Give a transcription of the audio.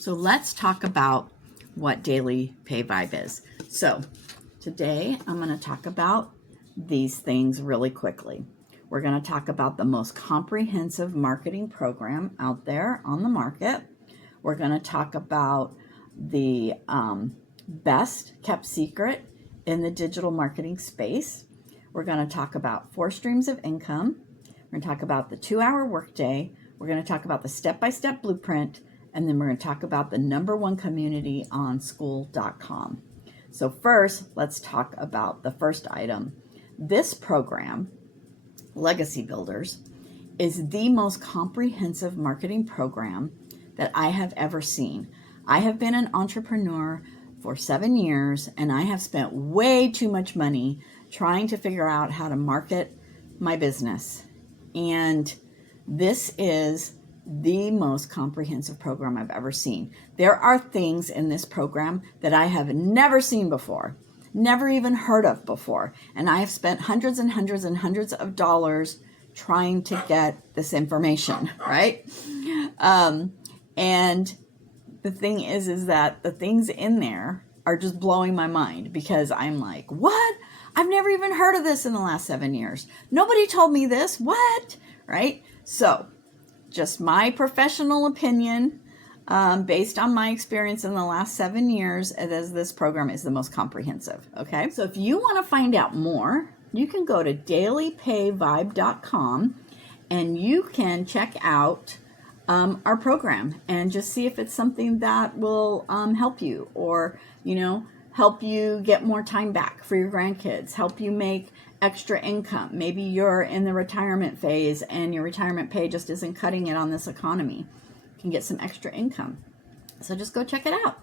So let's talk about what Daily Pay Vibe is. So today I'm going to talk about these things really quickly. We're going to talk about the most comprehensive marketing program out there on the market. We're going to talk about the best kept secret in the digital marketing space. We're going to talk about 4 streams of income. We're going to talk about the 2-hour workday. We're going to talk about the step-by-step blueprint. And then we're going to talk about the #1 community on school.com. So first, let's talk about the first item. This program, Legacy Builders, is the most comprehensive marketing program that I have ever seen. I have been an entrepreneur for 7 years, and I have spent way too much money trying to figure out how to market my business. And this is the most comprehensive program I've ever seen. There are things in this program that I have never seen before, never even heard of before. And I have spent hundreds and hundreds and hundreds of dollars trying to get this information, right? And the thing is that the things in there are just blowing my mind, because I'm like, what? I've never even heard of this in the last 7 years. Nobody told me this. What? Right? So just my professional opinion, based on my experience in the last 7 years, as this program is the most comprehensive. Okay. So if you want to find out more, you can go to dailypayvibe.com and you can check out our program and just see if it's something that will help you, or, help you get more time back for your grandkids, help you make extra income. Maybe you're in the retirement phase and your retirement pay just isn't cutting it on this economy. You can get some extra income. So just go check it out.